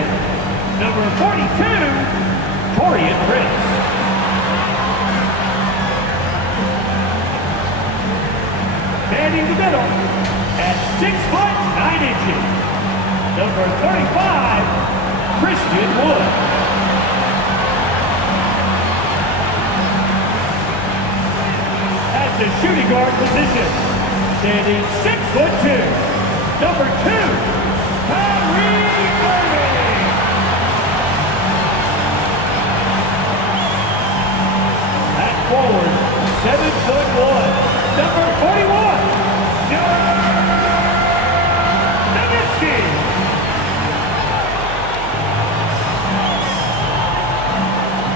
in, number 42, Torian Prince. Manning the middle at 6'9", number 35, Christian Wood. At the shooting guard position, standing 6'2", number 2, Kyrie Irving. At forward, 7'1", number 41, Nowitzki.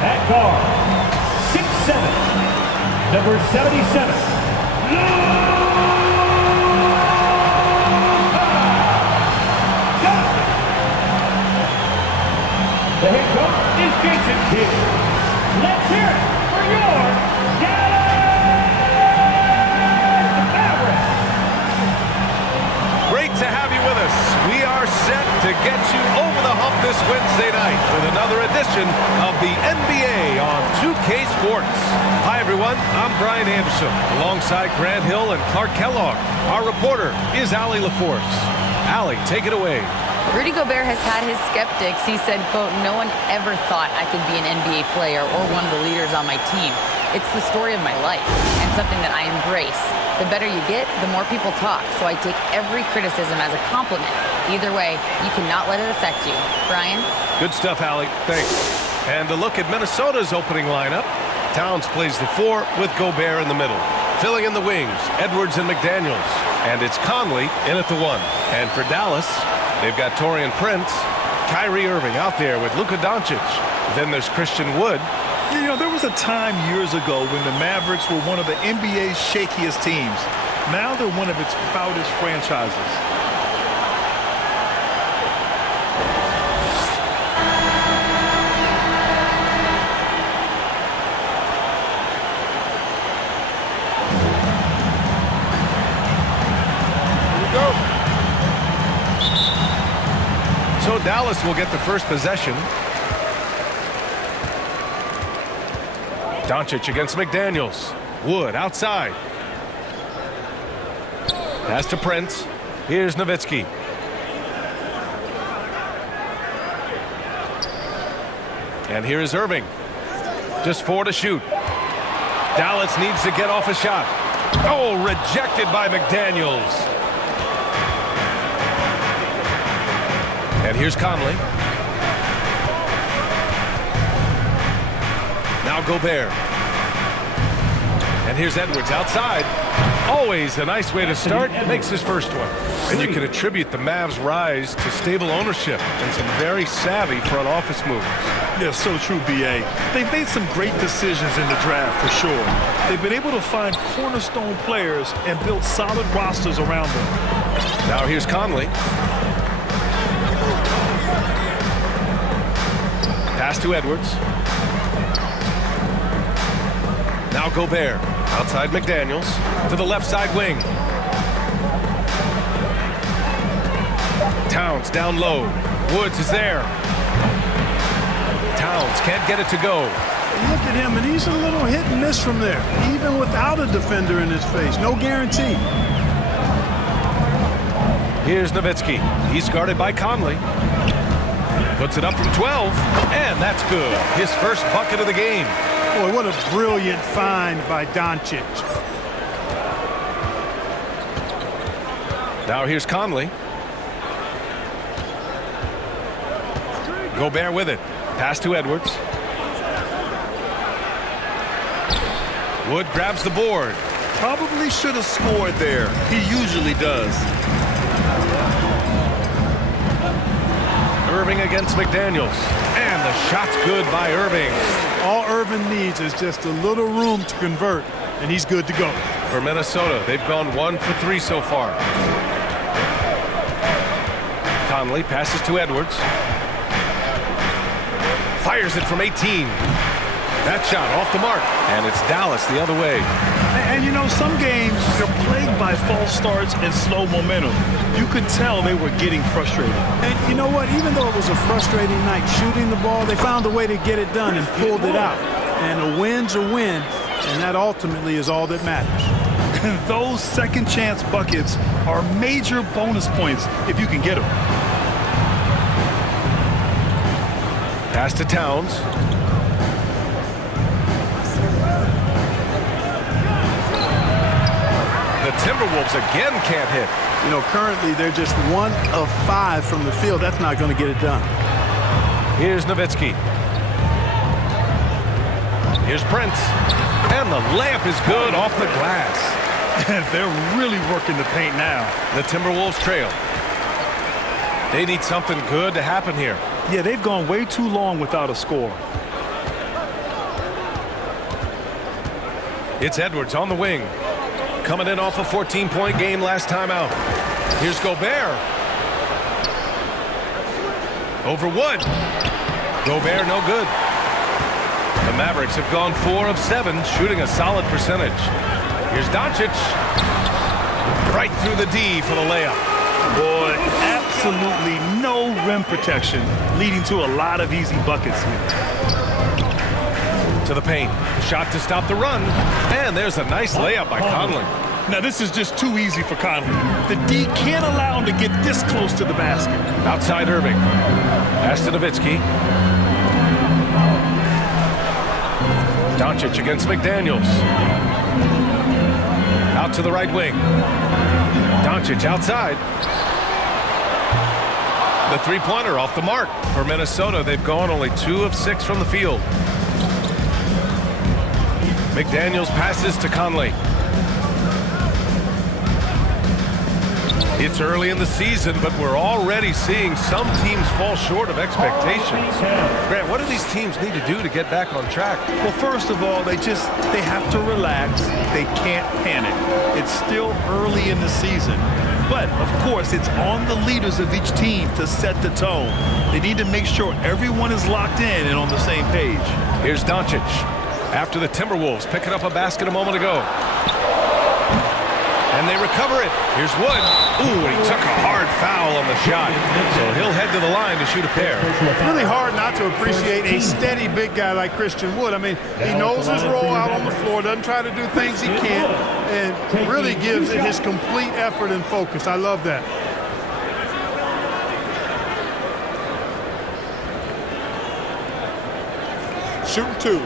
At guard, 6'7", number 77, the head coach is Jason Kidd. Let's hear it for your Dallas Mavericks. Great to have you with us. We are set to get you over the hump this Wednesday night with another edition of the NBA on 2K Sports. Hi, everyone. I'm Brian Anderson, alongside Grant Hill and Clark Kellogg. Our reporter is Allie LaForce. Allie, take it away. Rudy Gobert has had his skeptics. He said, quote, "No one ever thought I could be an NBA player or one of the leaders on my team. It's the story of my life and something that I embrace. The better you get, the more people talk. So I take every criticism as a compliment. Either way, you cannot let it affect you." Brian? Good stuff, Allie. Thanks. And a look at Minnesota's opening lineup. Towns plays the 4 with Gobert in the middle. Filling in the wings, Edwards and McDaniels. And it's Conley in at the 1. And for Dallas, they've got Torian Prince, Kyrie Irving out there with Luka Doncic. Then there's Christian Wood. You know, there was a time years ago when the Mavericks were one of the NBA's shakiest teams. Now they're one of its proudest franchises. So Dallas will get the first possession. Doncic against McDaniels. Wood outside. Pass to Prince. Here's Nowitzki. And here is Irving. Just 4 to shoot. Dallas needs to get off a shot. Oh, rejected by McDaniels. And here's Conley. Now Gobert. And here's Edwards outside. Always a nice way to start. Makes his first one. And you can attribute the Mavs' rise to stable ownership and some very savvy front office moves. Yeah, so true, B.A. They've made some great decisions in the draft, for sure. They've been able to find cornerstone players and build solid rosters around them. Now here's Conley. Pass to Edwards. Now Gobert. Outside McDaniels. To the left side wing. Towns down low. Woods is there. Towns can't get it to go. Look at him, and he's a little hit and miss from there, even without a defender in his face. No guarantee. Here's Nowitzki. He's guarded by Conley. Puts it up from 12, and that's good. His first bucket of the game. Boy, what a brilliant find by Doncic. Now here's Conley. Gobert with it. Pass to Edwards. Wood grabs the board. Probably should have scored there. He usually does. Irving against McDaniels. And the shot's good by Irving. All Irving needs is just a little room to convert, and he's good to go. For Minnesota, they've gone 1 for 3 so far. Conley passes to Edwards. Fires it from 18. That shot off the mark, and it's Dallas the other way. And you know, some games are plagued by false starts and slow momentum. You could tell they were getting frustrated. And you know what? Even though it was a frustrating night shooting the ball, they found a way to get it done and pulled it out. And a win's a win, and that ultimately is all that matters. And those second chance buckets are major bonus points if you can get them. Pass to Towns. The Timberwolves again can't hit. You know, currently they're just 1 of 5 from the field. That's not going to get it done. Here's Nowitzki. Here's Prince. And the layup is good off the glass. They're really working the paint now. The Timberwolves trail. They need something good to happen here. Yeah, they've gone way too long without a score. It's Edwards on the wing. Coming in off a 14-point game last time out. Here's Gobert. Over Wood. Gobert no good. The Mavericks have gone 4 of 7, shooting a solid percentage. Here's Doncic. Right through the D for the layup. Boy, absolutely no rim protection, leading to a lot of easy buckets here. To the paint. Shot to stop the run. And there's a nice layup by Conley. Now, this is just too easy for Conley. The D can't allow him to get this close to the basket. Outside Irving. Pass to Nowitzki. Doncic against McDaniels. Out to the right wing. Doncic outside. The three-pointer off the mark. For Minnesota, they've gone only 2 of 6 from the field. McDaniels passes to Conley. It's early in the season, but we're already seeing some teams fall short of expectations. Grant, what do these teams need to do to get back on track? Well, first of all, they have to relax. They can't panic. It's still early in the season. But, of course, it's on the leaders of each team to set the tone. They need to make sure everyone is locked in and on the same page. Here's Doncic. After the Timberwolves picking up a basket a moment ago. And they recover it. Here's Wood. Ooh, he took a hard foul on the shot. So he'll head to the line to shoot a pair. It's really hard not to appreciate a steady big guy like Christian Wood. I mean, he knows his role out on the floor, doesn't try to do things he can't, and really gives it his complete effort and focus. I love that. Shooting 2.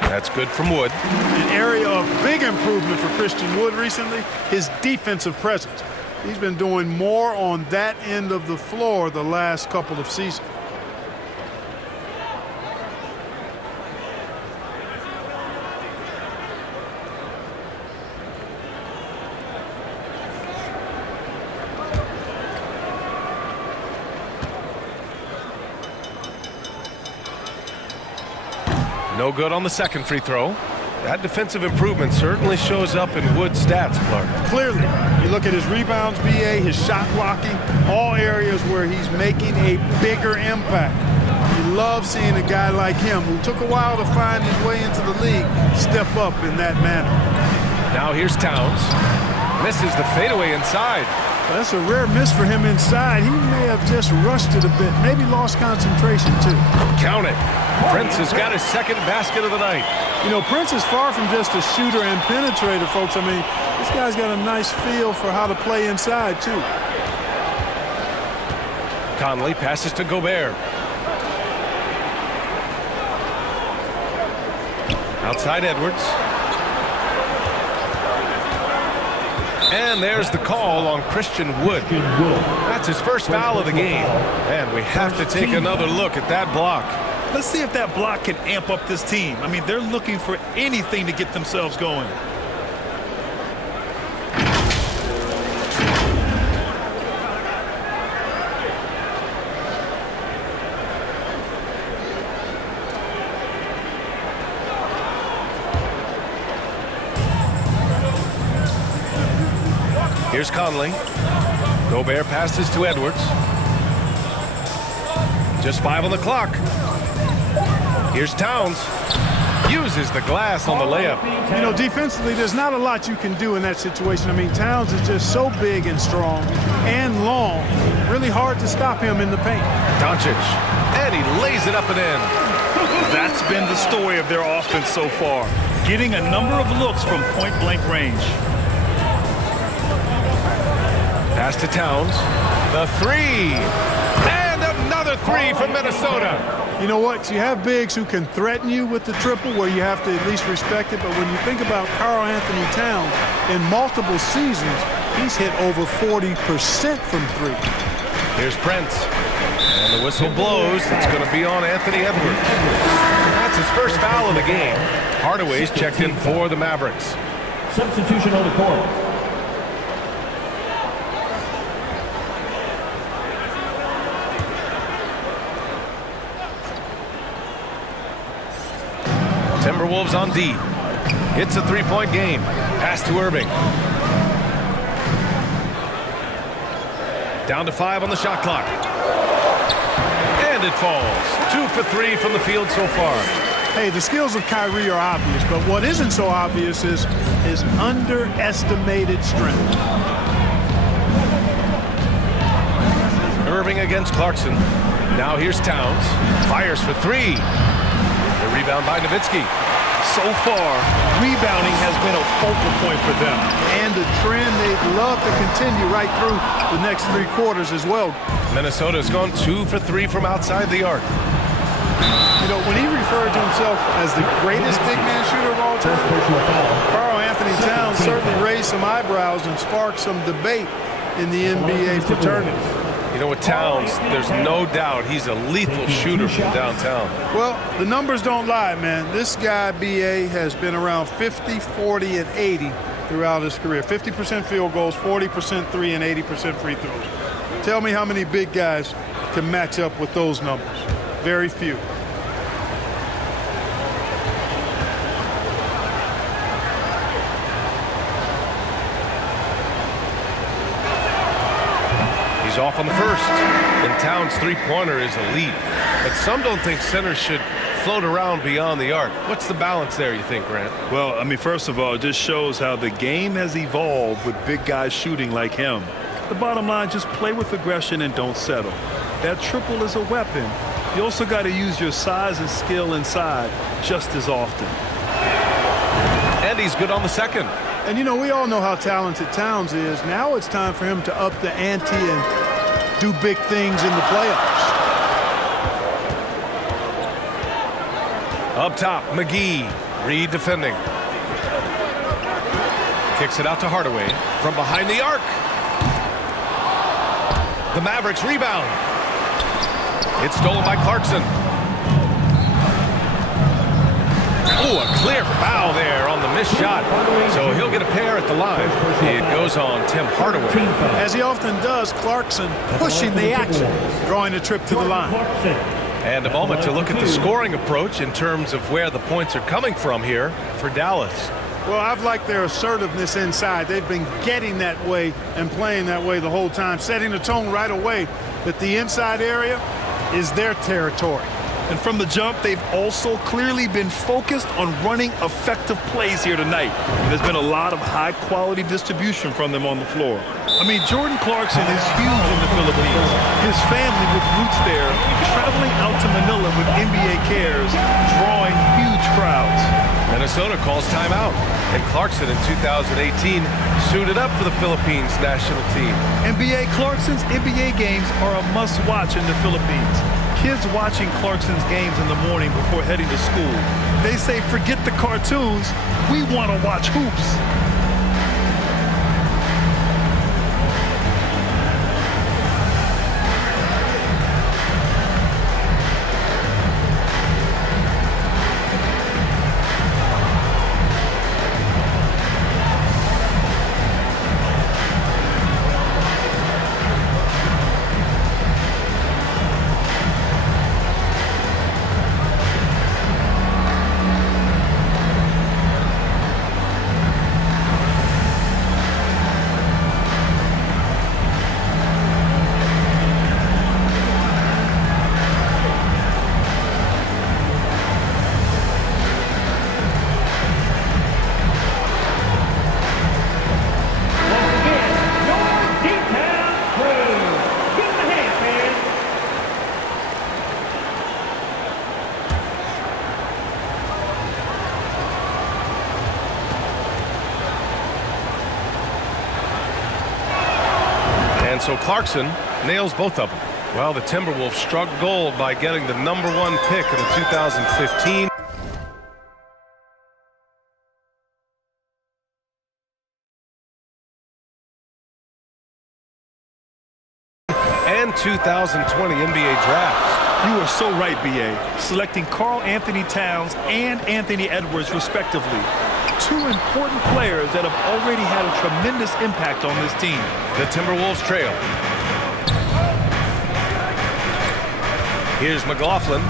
That's good from Wood. An area of big improvement for Christian Wood recently, his defensive presence. He's been doing more on that end of the floor the last couple of seasons. No good on the second free throw. That defensive improvement certainly shows up in Wood's stats, Clark. Clearly, you look at his rebounds, BA, his shot blocking, all areas where he's making a bigger impact. You love seeing a guy like him, who took a while to find his way into the league, step up in that manner. Now here's Towns. Misses the fadeaway inside. That's a rare miss for him inside. He may have just rushed it a bit, maybe lost concentration too. Count it. Prince has got his second basket of the night. You know, Prince is far from just a shooter and penetrator, folks. I mean, this guy's got a nice feel for how to play inside too. Conley passes to Gobert. Outside Edwards. And there's the call on Christian Wood. That's his first foul of the game. And we have to take another look at that block. Let's see if that block can amp up this team. I mean, they're looking for anything to get themselves going. Here's Conley. Gobert passes to Edwards. Just 5 on the clock. Here's Towns. Uses the glass on the layup. You know, defensively, there's not a lot you can do in that situation. I mean, Towns is just so big and strong and long. Really hard to stop him in the paint. Doncic. And he lays it up and in. That's been the story of their offense so far. Getting a number of looks from point-blank range. Pass to Towns. The three. And another three from Minnesota. You know what? You have bigs who can threaten you with the triple where you have to at least respect it. But when you think about Karl Anthony Towns, in multiple seasons, he's hit over 40% from three. Here's Prince. And the whistle blows. It's going to be on Anthony Edwards. That's his first foul of the game. Hardaway's checked in for the Mavericks. Substitution on the court. Timberwolves on D. It's a three-point game. Pass to Irving. Down to 5 on the shot clock. And it falls. 2 for 3 from the field so far. Hey, the skills of Kyrie are obvious, but what isn't so obvious is his underestimated strength. Irving against Clarkson. Now here's Towns. Fires for 3. The rebound by Nowitzki. So far, rebounding has been a focal point for them. And a trend they'd love to continue right through the next 3 quarters as well. Minnesota's gone 2 for 3 from outside the arc. You know, when he referred to himself as the greatest big man shooter of all time, Karl Anthony Towns certainly raised some eyebrows and sparked some debate in the NBA fraternity. You know, with Towns, there's no doubt he's a lethal shooter from downtown. Well, the numbers don't lie, man. This guy, B.A., has been around 50, 40, and 80 throughout his career. 50% field goals, 40% three, and 80% free throws. Tell me how many big guys can match up with those numbers. Very few. He's off on the first. And Towns' three-pointer is elite. But some don't think centers should float around beyond the arc. What's the balance there, you think, Grant? Well, I mean, first of all, it just shows how the game has evolved with big guys shooting like him. The bottom line, just play with aggression and don't settle. That triple is a weapon. You also got to use your size and skill inside just as often. And he's good on the second. And, you know, we all know how talented Towns is. Now it's time for him to up the ante and do big things in the playoffs. Up top, McGee. Reed defending. Kicks it out to Hardaway from behind the arc. The Mavericks rebound. It's stolen by Clarkson. Ooh, a clear foul there on the missed shot. So he'll get a pair at the line. It goes on Tim Hardaway. As he often does, Clarkson pushing the action, drawing a trip to the line. And a moment to look at the scoring approach in terms of where the points are coming from here for Dallas. Well, I've liked their assertiveness inside. They've been getting that way and playing that way the whole time, setting the tone right away that the inside area is their territory. And from the jump, they've also clearly been focused on running effective plays here tonight. And there's been a lot of high-quality distribution from them on the floor. I mean, Jordan Clarkson is huge in the Philippines. His family with roots there, traveling out to Manila with NBA cares, drawing huge crowds. Minnesota calls timeout. And Clarkson in 2018 suited up for the Philippines national team. Clarkson's NBA games are a must-watch in the Philippines. Kids watching Clarkson's games in the morning before heading to school. They say, forget the cartoons, we want to watch hoops. So Clarkson nails both of them. Well, the Timberwolves struck gold by getting the #1 pick in the 2015 and 2020 NBA drafts. You are so right, B.A. Selecting Karl Anthony Towns and Anthony Edwards, respectively. Two important players that have already had a tremendous impact on this team. The Timberwolves trail. Here's McLaughlin.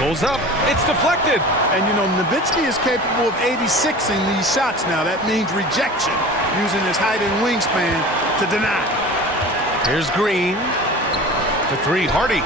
Pulls up. It's deflected. And, you know, Nowitzki is capable of 86ing these shots now. That means rejection, using his height and wingspan to deny. Here's Green. For three, Hardy.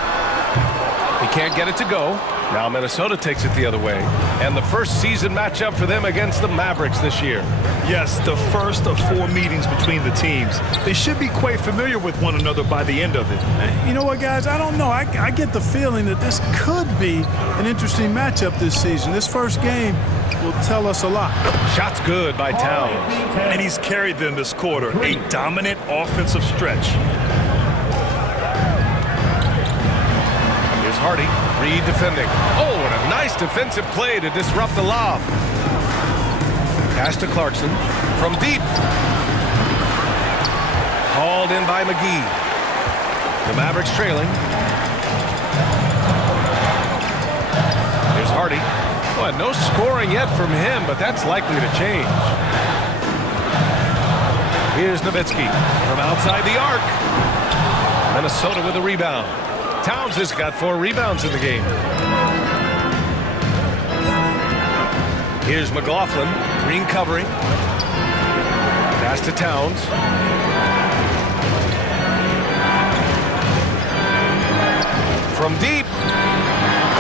He can't get it to go. Now Minnesota takes it the other way. And the first season matchup for them against the Mavericks this year. Yes, the first of 4 meetings between the teams. They should be quite familiar with one another by the end of it. You know what, guys? I don't know. I get the feeling that this could be an interesting matchup this season. This first game will tell us a lot. Shot's good by Towns. And he's carried them this quarter. A dominant offensive stretch. Hardy, Reed defending. Oh, and a nice defensive play to disrupt the lob. Pass to Clarkson from deep. Hauled in by McGee. The Mavericks trailing. Here's Hardy. Well, no scoring yet from him, but that's likely to change. Here's Nowitzki from outside the arc. Minnesota with a rebound. Towns has got 4 rebounds in the game. Here's McLaughlin. Green covering. Pass to Towns. From deep.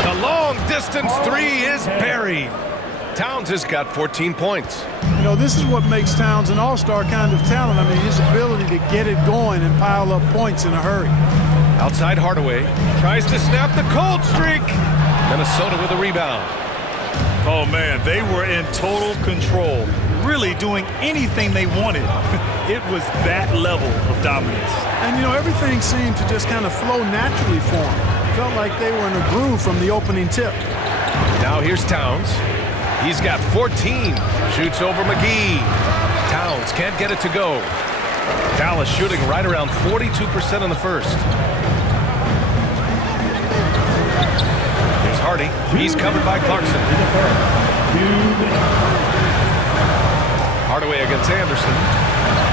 The long distance 3 is buried. Towns has got 14 points. You know, this is what makes Towns an all-star kind of talent. I mean, his ability to get it going and pile up points in a hurry. Outside Hardaway tries to snap the cold streak. Minnesota with a rebound. Oh, man, they were in total control, really doing anything they wanted. It was that level of dominance. And, you know, everything seemed to just kind of flow naturally for them. Felt like they were in a groove from the opening tip. Now here's Towns. He's got 14. Shoots over McGee. Towns can't get it to go. Dallas shooting right around 42% in the first. Here's Hardy. He's covered by Clarkson. Hardaway against Anderson.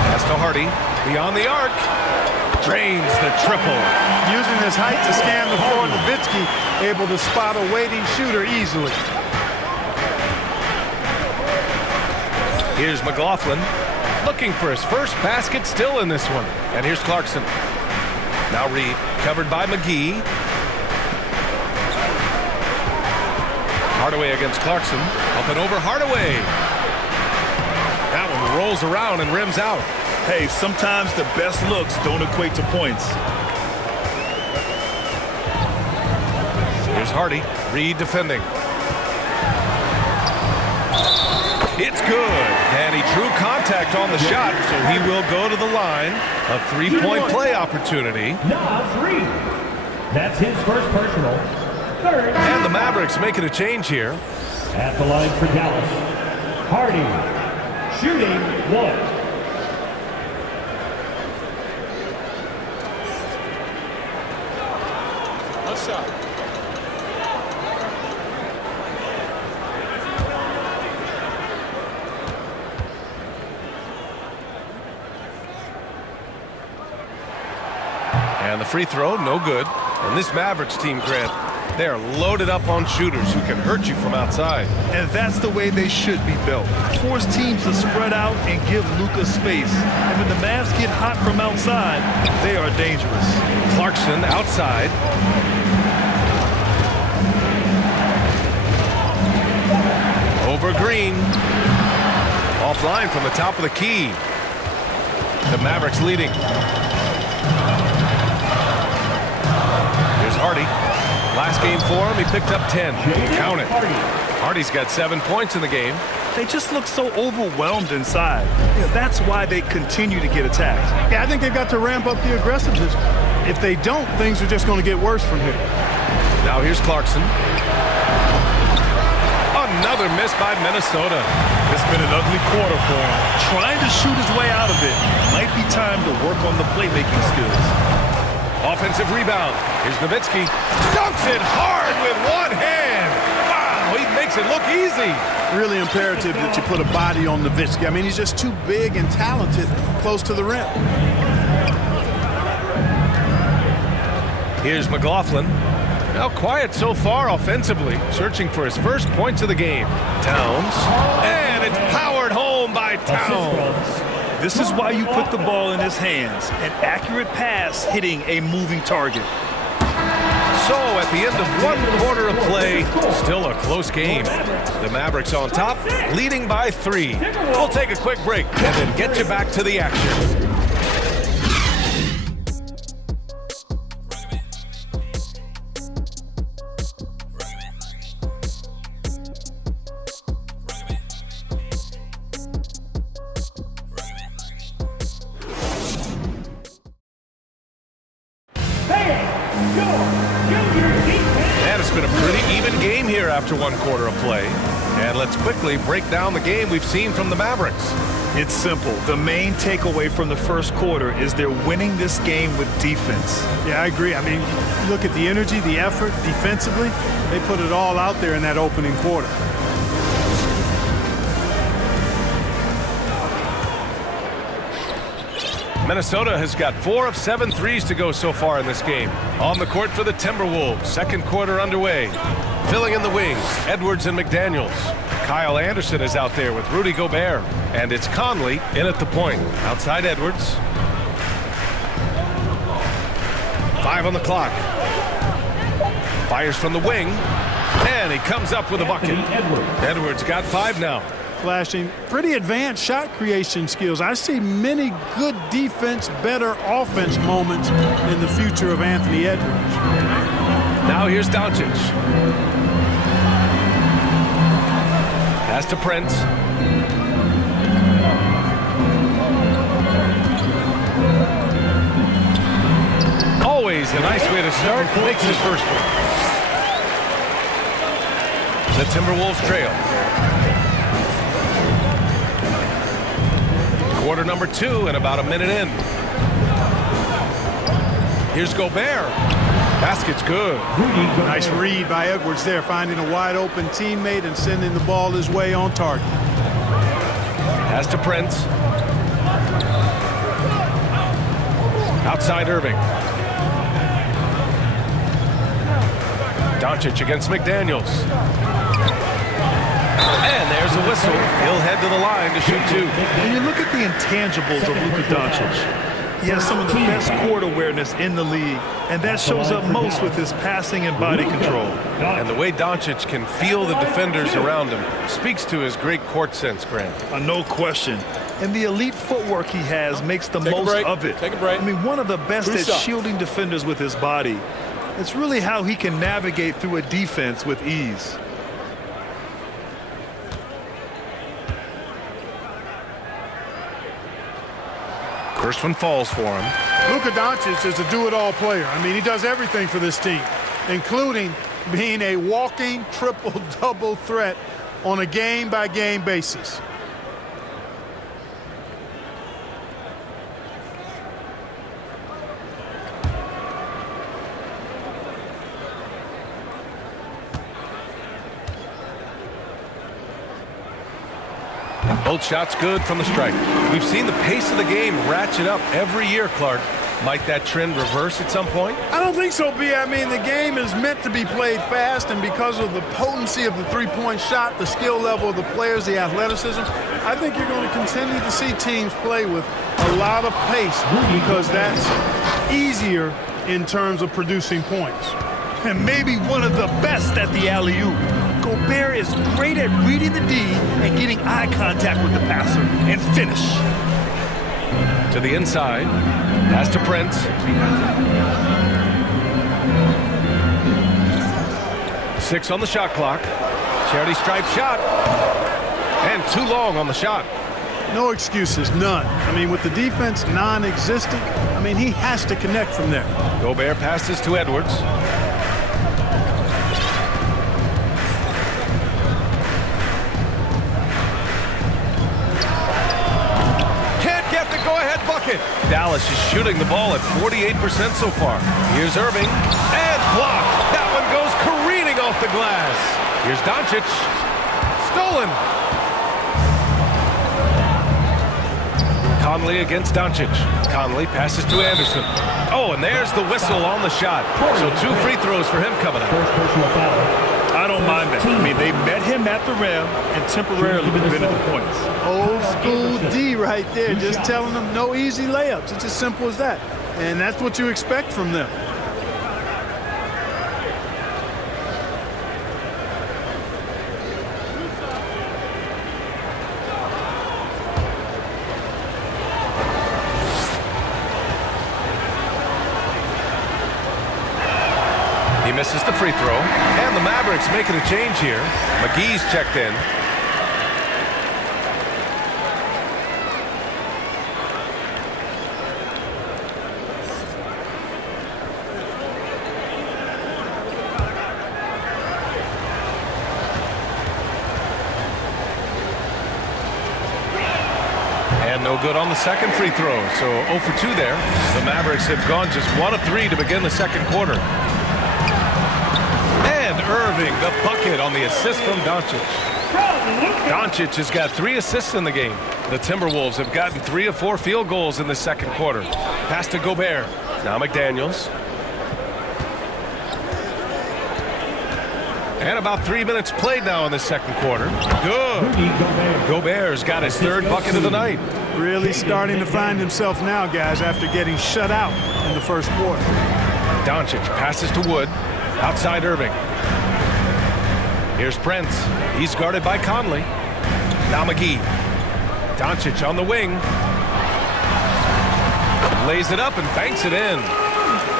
Pass to Hardy. Beyond the arc. Drains the triple. Using his height to scan the floor, Nowitzki able to spot a waiting shooter easily. Here's McLaughlin. Looking for his first basket, still in this one. And here's Clarkson. Now Reed, covered by McGee. Hardaway against Clarkson. Up and over Hardaway. That one rolls around and rims out. Hey, sometimes the best looks don't equate to points. Here's Hardy. Reed defending. It's good. And he drew contact on the shot, so he will go to the line. A 3-point play opportunity. Nas Reed. That's his first personal. Third. And the Mavericks making a change here. At the line for Dallas. Hardy. Shooting 1. What's up? And the free throw, no good. And this Mavericks team, Grant, they are loaded up on shooters who can hurt you from outside. And that's the way they should be built. Force teams to spread out and give Luka space. And when the Mavs get hot from outside, they are dangerous. Clarkson outside. Over Green. Offline from the top of the key. The Mavericks leading. Here's Hardy. Last game for him, he picked up 10. Count it. Hardy's got 7 points in the game. They just look so overwhelmed inside. That's why they continue to get attacked. Yeah, I think they've got to ramp up the aggressiveness. If they don't, things are just going to get worse from here. Now here's Clarkson. Another miss by Minnesota. It's been an ugly quarter for him. Trying to shoot his way out of it. Might be time to work on the playmaking skills. Offensive rebound. Here's Nowitzki. Dunks it hard with one hand. Wow, he makes it look easy. Really imperative that you put a body on Nowitzki. I mean, he's just too big and talented close to the rim. Here's McLaughlin. Now quiet so far offensively, searching for his first points of the game. Towns, and it's powered home by Towns. This is why you put the ball in his hands. An accurate pass hitting a moving target. So at the end of one quarter of play, still a close game. The Mavericks on top, leading by 3. We'll take a quick break and then get you back to the action. And it's been a pretty even game here after one quarter of play. And let's quickly break down the game we've seen from the Mavericks. It's simple. The main takeaway from the first quarter is they're winning this game with defense. Yeah, I agree. I mean, you look at the energy, the effort defensively. They put it all out there in that opening quarter. Minnesota has got 4 of 7 threes to go so far in this game. On the court for the Timberwolves, second quarter underway. Filling in the wings, Edwards and McDaniels. Kyle Anderson is out there with Rudy Gobert. And it's Conley in at the point. Outside Edwards. 5 on the clock. Fires from the wing. And he comes up with a bucket. Edwards got 5 now. Flashing pretty advanced shot creation skills. I see many good defense, better offense moments in the future of Anthony Edwards. Now here's Doncic. Pass to Prince. Always a nice way to start. Makes his first one. The Timberwolves trail. Quarter number 2 and about a minute in. Here's Gobert. Basket's good. Nice read by Edwards there, finding a wide open teammate and sending the ball his way on target. Pass to Prince. Outside Irving. Doncic against McDaniels. And there's a whistle. He'll head to the line to shoot 2. When you look at the intangibles of Luka Doncic, he has some of the best court awareness in the league, and that shows up most with his passing and body control. And the way Doncic can feel the defenders around him speaks to his great court sense, Grant. No question. And the elite footwork he has makes the most of it. Take a break. I mean, one of the best at shielding defenders with his body. It's really how he can navigate through a defense with ease. First one falls for him. Luka Doncic is a do-it-all player. I mean, he does everything for this team, including being a walking triple-double threat on a game-by-game basis. Both shots good from the stripe. We've seen the pace of the game ratchet up every year, Clark. Might that trend reverse at some point? I don't think so, B. I mean, the game is meant to be played fast, and because of the potency of the three-point shot, the skill level of the players, the athleticism, I think you're going to continue to see teams play with a lot of pace because that's easier in terms of producing points. And maybe one of the best at the alley-oop. Gobert is great at reading the D and getting eye contact with the passer and finish. To the inside. Pass to Prince. Six on the shot clock. Charity stripe shot. And too long on the shot. No excuses, none. I mean, with the defense non-existent, I mean, he has to connect from there. Gobert passes to Edwards. Can't get the go-ahead bucket. Dallas is shooting the ball at 48% so far. Here's Irving. And blocked. That one goes careening off the glass. Here's Doncic. Stolen. Conley against Doncic. Conley passes to Anderson. Oh, and there's the whistle on the shot. So 2 free throws for him coming up. First personal foul. I don't mind that. I mean, they met him at the rim and temporarily prevented the points. Old school D right there, just telling them no easy layups. It's as simple as that. And that's what you expect from them. He misses the free throw. And the Mavericks making a change here. McGee's checked in. And no good on the second free throw. So 0 for 2 there. The Mavericks have gone just 1 of 3 to begin the second quarter. And Irving, the bucket on the assist from Doncic. Doncic has got 3 assists in the game. The Timberwolves have gotten 3 of 4 field goals in the second quarter. Pass to Gobert. Now McDaniels. And about 3 minutes played now in the second quarter. Good. Gobert's got his 3rd bucket of the night. Really starting to find himself now, guys, after getting shut out in the first quarter. Doncic passes to Wood. Outside Irving. Here's Prince. He's guarded by Conley. Now McGee. Doncic on the wing. Lays it up and banks it in.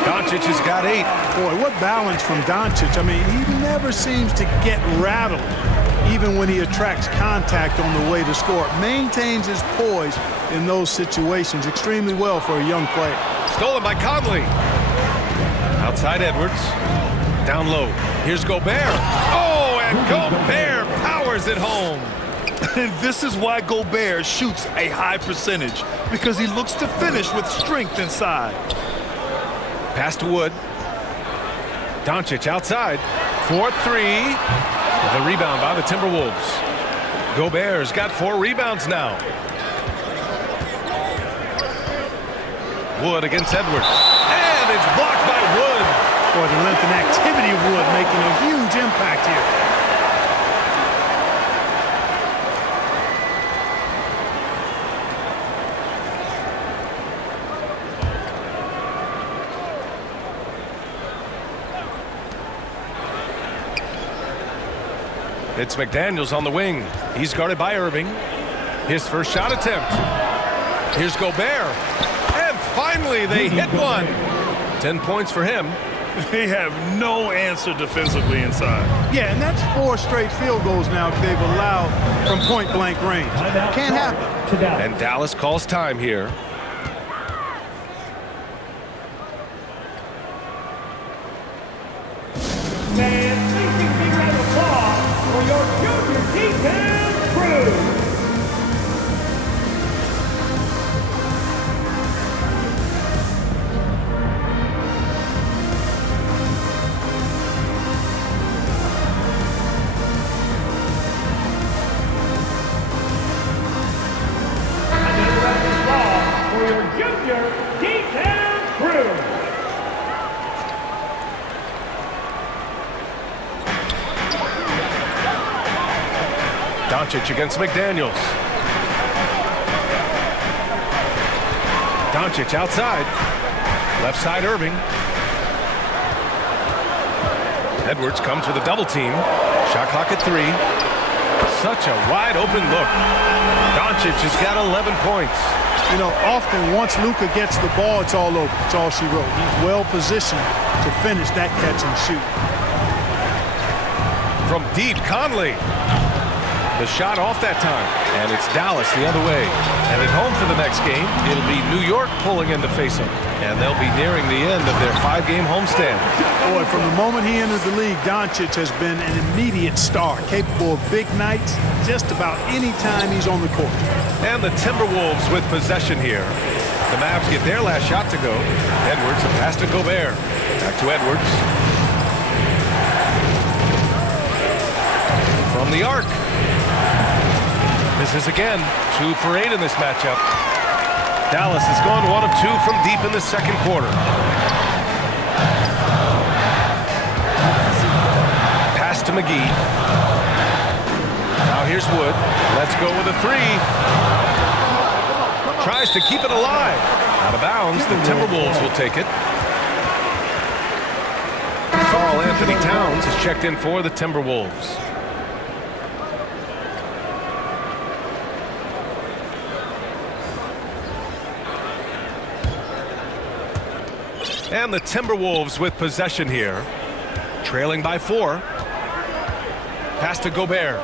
Doncic has got 8. Boy, what balance from Doncic. I mean, he never seems to get rattled, even when he attracts contact on the way to score. Maintains his poise in those situations extremely well for a young player. Stolen by Conley. Outside Edwards. Down low. Here's Gobert. Oh, and Gobert powers it home. And this is why Gobert shoots a high percentage, because he looks to finish with strength inside. Pass to Wood. Doncic outside. 4-3. The rebound by the Timberwolves. Gobert's got 4 rebounds now. Wood against Edwards. And it's blocked by Wood. Boy, the length and activity of Wood making a huge impact here. It's McDaniels on the wing. He's guarded by Irving. His first shot attempt. Here's Gobert. And finally they hit one. 10 points for him. They have no answer defensively inside. Yeah, and that's 4 straight field goals now they've allowed from point-blank range. Can't happen. And Dallas calls time here. And please give a big round of applause for your junior D-Town crew. Another round of applause for your junior D-Town crew. Doncic against McDaniels. Doncic outside. Left side Irving. Edwards comes with a double team. Shot clock at 3. Such a wide open look. Doncic has got 11 points. You know, often once Luka gets the ball, it's all over. It's all she wrote. He's well positioned to finish that catch and shoot. From deep, Conley. The shot off that time. And it's Dallas the other way. And at home for the next game, it'll be New York pulling in to face them. And they'll be nearing the end of their 5-game homestand. Boy, from the moment he entered the league, Doncic has been an immediate star, capable of big nights just about any time he's on the court. And the Timberwolves with possession here. The Mavs get their last shot to go. Edwards, a pass to Gobert. Back to Edwards. From the arc. Misses again. 2 for 8 in this matchup. Dallas has gone 1 of 2 from deep in the second quarter. Pass to McGee. Now here's Wood. Let's go with a 3. Tries to keep it alive. Out of bounds. The Timberwolves will take it. Karl Anthony Towns is checked in for the Timberwolves. And the Timberwolves with possession here. Trailing by 4. Pass to Gobert.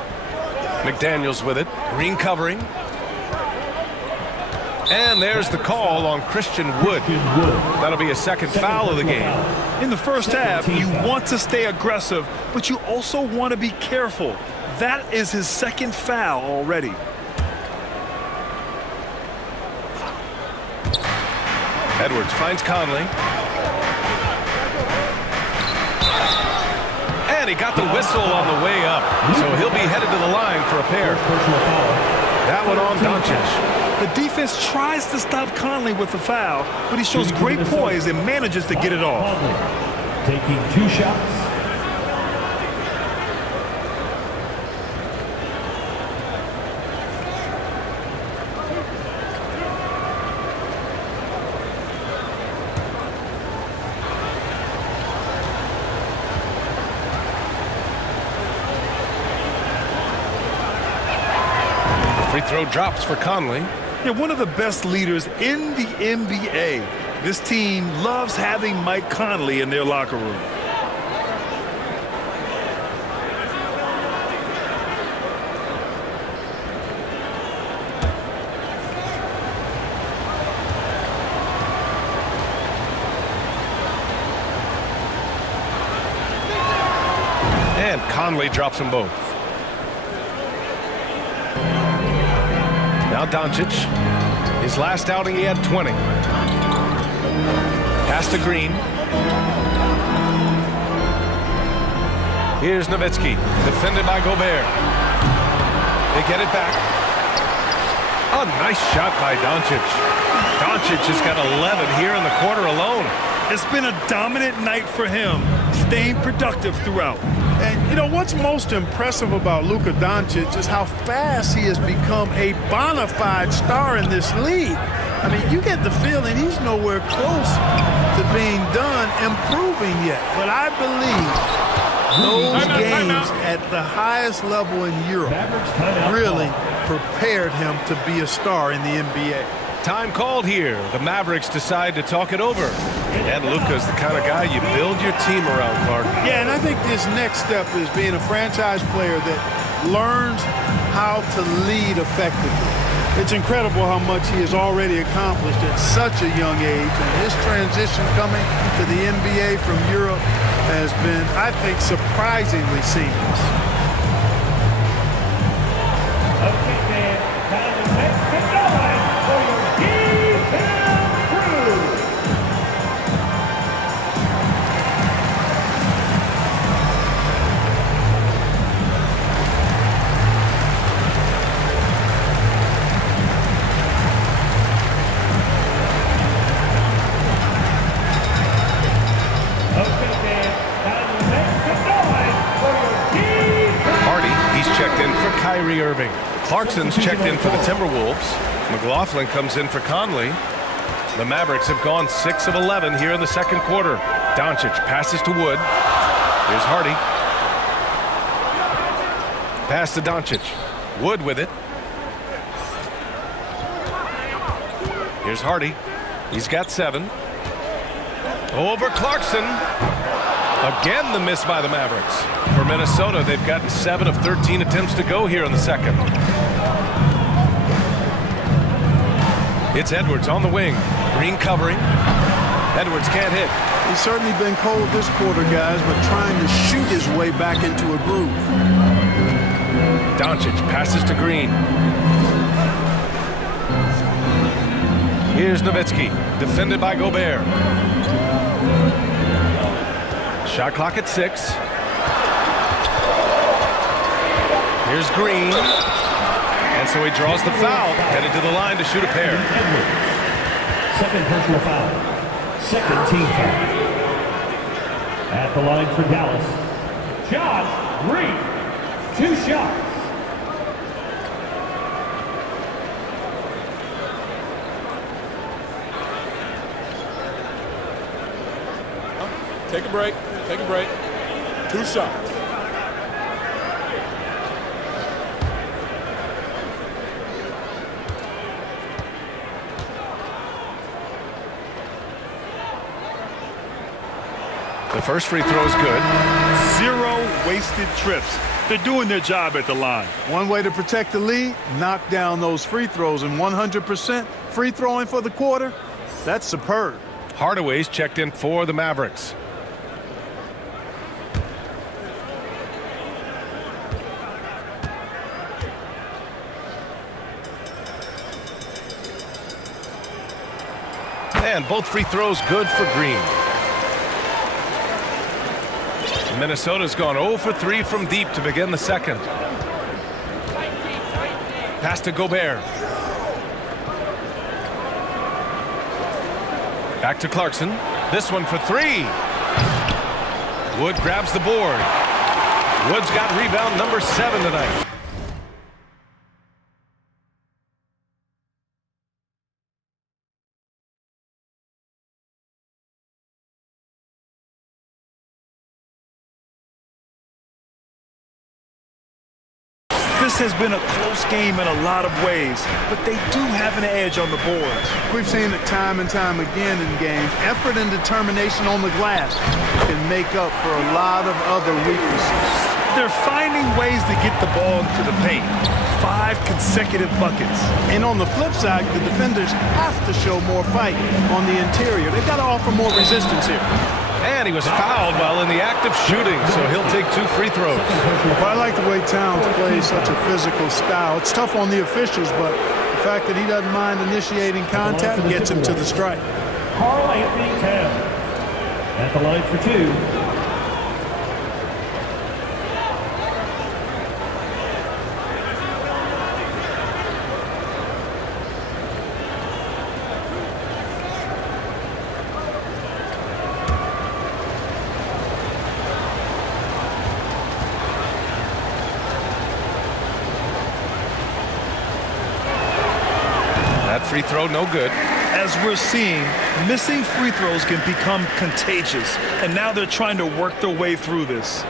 McDaniels with it. Green covering. And there's the call on Christian Wood. That'll be a second foul of the game. In the first half, you want to stay aggressive, but you also want to be careful. That is his second foul already. Edwards finds Conley. And he got the whistle on the way up. So he'll be headed to the line for a pair. That one on Doncic. The defense tries to stop Conley with the foul, but he shows great poise and manages to get it off. Taking 2 shots. Free throw drops for Conley. Yeah, one of the best leaders in the NBA. This team loves having Mike Conley in their locker room. And Conley drops them both. Now Doncic. His last outing he had 20. Pass to Green. Here's Nowitzki. Defended by Gobert. They get it back. A nice shot by Doncic. Doncic has got 11 here in the quarter alone. It's been a dominant night for him, staying productive throughout. And, you know, what's most impressive about Luka Doncic is how fast he has become a bona fide star in this league. I mean, you get the feeling he's nowhere close to being done improving yet. But I believe those games at the highest level in Europe really prepared him to be a star in the NBA. Time called here. The Mavericks decide to talk it over. And Luka's the kind of guy you build your team around, Clark. Yeah, and I think this next step is being a franchise player that learns how to lead effectively. It's incredible how much he has already accomplished at such a young age. And his transition coming to the NBA from Europe has been, I think, surprisingly seamless. Okay, man. Time to make the noise for your D-Town crew. Okay, man. Time to make the noise for your D-Town. Hardy, he's checked in for Kyrie Irving. Clarkson's checked in for the Timberwolves. McLaughlin comes in for Conley. The Mavericks have gone 6 of 11 here in the second quarter. Doncic passes to Wood. Here's Hardy. Pass to Doncic. Wood with it. Here's Hardy. He's got 7. Over Clarkson. Again, the miss by the Mavericks. For Minnesota, they've gotten 7 of 13 attempts to go here in the second. It's Edwards on the wing. Green covering. Edwards can't hit. He's certainly been cold this quarter, guys, but trying to shoot his way back into a groove. Doncic passes to Green. Here's Nowitzki, defended by Gobert. Shot clock at 6. Here's Green. And so he draws the foul, headed to the line to shoot a pair. Second personal foul. Second team foul. At the line for Dallas, Josh Green. 2 shots. Take a break. Take a break. 2 shots. The first free throw is good. 0 wasted trips. They're doing their job at the line. One way to protect the lead, knock down those free throws, and 100% free throwing for the quarter, that's superb. Hardaway's checked in for the Mavericks. And both free throws good for Green. Minnesota's gone 0 for 3 from deep to begin the second. Pass to Gobert. Back to Clarkson. This one for 3. Wood grabs the board. Wood's got rebound number 7 tonight. This has been a close game in a lot of ways, but they do have an edge on the boards. We've seen it time and time again in games. Effort and determination on the glass can make up for a lot of other weaknesses. They're finding ways to get the ball into the paint. 5 consecutive buckets. And on the flip side, the defenders have to show more fight on the interior. They've got to offer more resistance here. And he was fouled while in the act of shooting, so he'll take 2 free throws. Well, I like the way Towns plays such a physical style. It's tough on the officials, but the fact that he doesn't mind initiating contact gets him to the strike. Carl Anthony Towns. At the line for 2. Free throw, no good. As we're seeing, missing free throws can become contagious, and now they're trying to work their way through this.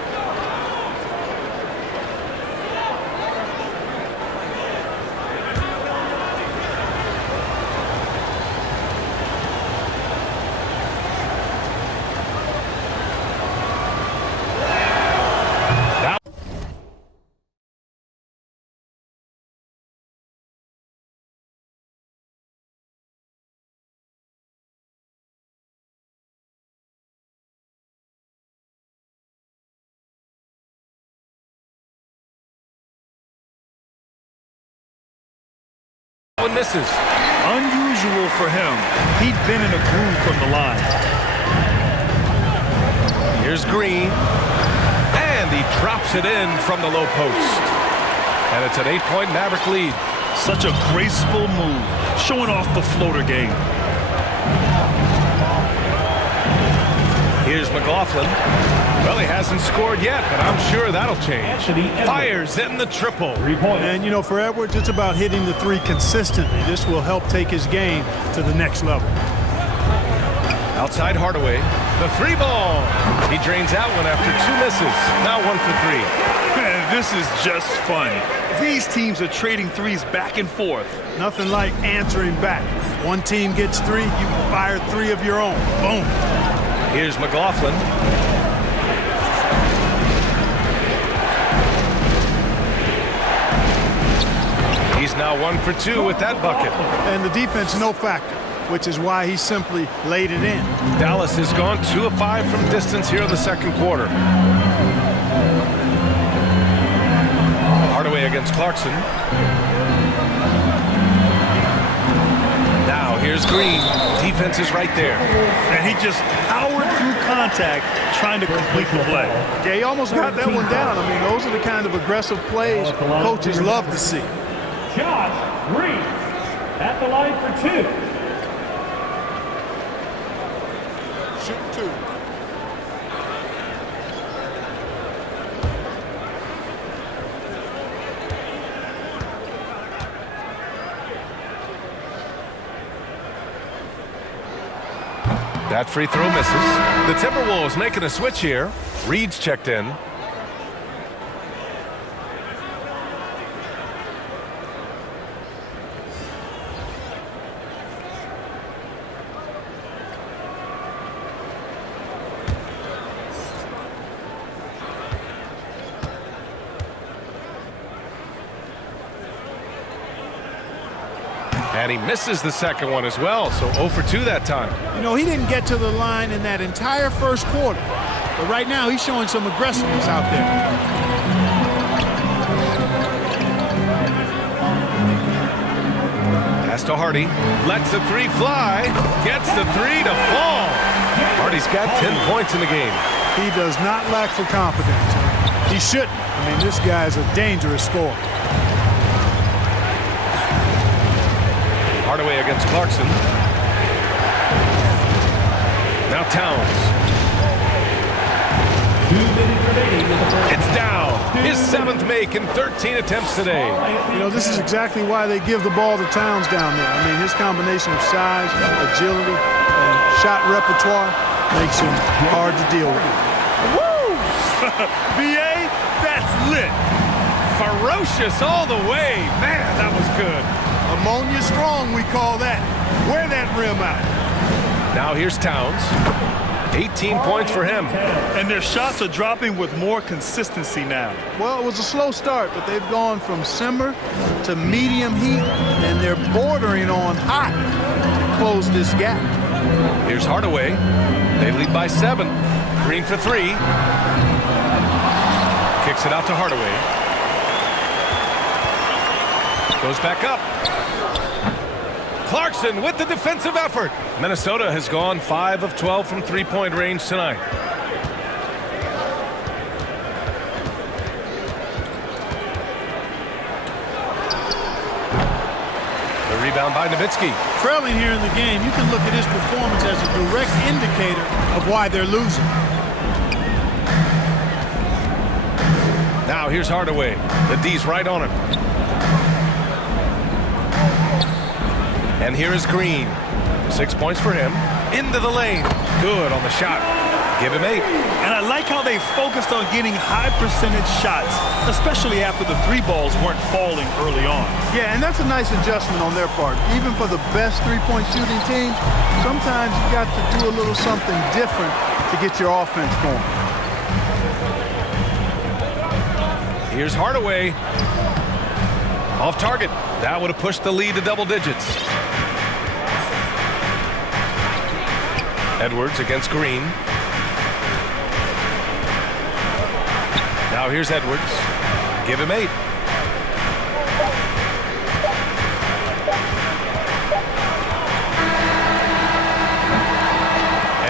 One misses. Unusual for him. He'd been in a groove from the line. Here's Green. And he drops it in from the low post. And it's an 8-point Maverick lead. Such a graceful move, showing off the floater game. Here's McLaughlin. Well, he hasn't scored yet, but I'm sure that'll change. Fires in the triple. 3 points. And, you know, for Edwards, it's about hitting the 3 consistently. This will help take his game to the next level. Outside Hardaway. The 3 ball. He drains out one after 2 misses. Now 1 for 3. Man, this is just fun. These teams are trading threes back and forth. Nothing like answering back. One team gets 3, you fire 3 of your own. Boom. Here's McLaughlin. He's now 1 for 2 with that bucket. And the defense, no factor, which is why he simply laid it in. Dallas has gone 2 of 5 from distance here in the second quarter. Hardaway against Clarkson. Now here's Green. Defense is right there. And he just powered through contact trying to complete the play. Yeah, he almost got that one down. I mean, those are the kind of aggressive plays coaches love to see. Josh Green at the line for 2. Shoot 2. That free throw misses. The Timberwolves making a switch here. Reed's checked in. And he misses the second one as well, so 0 for 2 that time. You know, he didn't get to the line in that entire first quarter. But right now, he's showing some aggressiveness out there. Pass to Hardy. Lets the 3 fly. Gets the 3 to fall. Hardy's got 10 points in the game. He does not lack for confidence. He shouldn't. I mean, this guy's a dangerous scorer. Hardaway against Clarkson. Now Towns. 2 minutes remaining in the first. It's down. His 7th make in 13 attempts today. You know, this is exactly why they give the ball to Towns down there. I mean, his combination of size, agility, and shot repertoire makes him hard to deal with. Woo! B.A., that's lit. Ferocious all the way. Man, that was good. Ammonia strong, we call that. Wear that rim out. Now here's Towns. 18 points for him. And their shots are dropping with more consistency now. Well, it was a slow start, but they've gone from simmer to medium heat, and they're bordering on hot to close this gap. Here's Hardaway. They lead by 7. Green for 3. Kicks it out to Hardaway. Goes back up. Clarkson with the defensive effort. Minnesota has gone 5 of 12 from three-point range tonight. The rebound by Nowitzki. Trailing here in the game, you can look at his performance as a direct indicator of why they're losing. Now here's Hardaway. The D's right on him. And here is Green. 6 points for him. Into the lane. Good on the shot. Give him 8. And I like how they focused on getting high percentage shots, especially after the 3 balls weren't falling early on. Yeah, and that's a nice adjustment on their part. Even for the best three-point shooting teams, sometimes you got to do a little something different to get your offense going. Here's Hardaway. Off target. That would have pushed the lead to double digits. Edwards against Green. Now here's Edwards. Give him 8.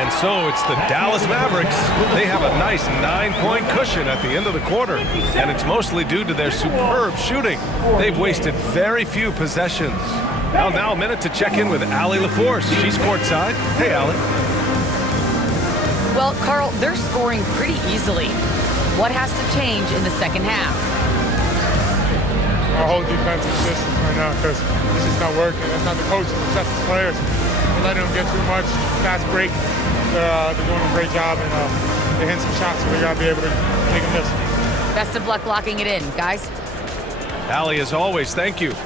And so it's the Dallas Mavericks. They have a nice 9-point cushion at the end of the quarter, and it's mostly due to their superb shooting. They've wasted very few possessions. Now a minute to check in with Allie LaForce. She's courtside. Hey, Allie. Well, Carl, they're scoring pretty easily. What has to change in the second half? Our whole defensive system right now, because it's just not working. It's not the coaches, it's just the players. We're letting them get too much fast break. They're doing a great job, and they're hitting some shots, so we got to be able to make them miss. Best of luck locking it in, guys. Allie, as always, thank you.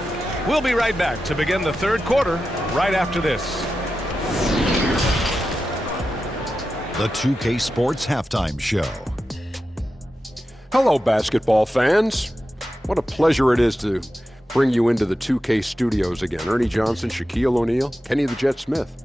We'll be right back to begin the third quarter right after this. The 2K Sports Halftime Show. Hello, basketball fans. What a pleasure it is to bring you into the 2K studios again. Ernie Johnson, Shaquille O'Neal, Kenny the Jet Smith.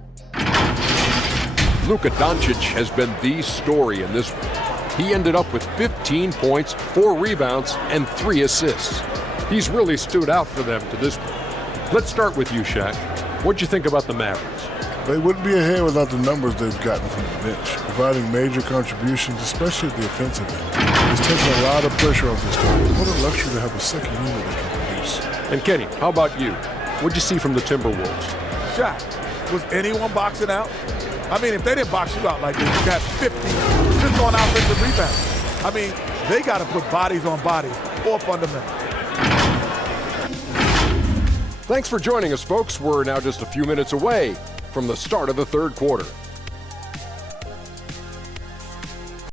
Luka Doncic has been the story in this one. He ended up with 15 points, 4 rebounds, and 3 assists. He's really stood out for them to this point. Let's start with you, Shaq. What'd you think about the Mavericks? They wouldn't be ahead without the numbers they've gotten from the bench, providing major contributions, especially at the offensive end. It's taken a lot of pressure off this team. What a luxury to have a second unit that can produce. And Kenny, how about you? What'd you see from the Timberwolves? Shaq, was anyone boxing out? I mean, if they didn't box you out like this, you got 50 just on offensive rebounds. I mean, they got to put bodies on bodies or fundamentals. Thanks for joining us, folks. We're now just a few minutes away from the start of the third quarter.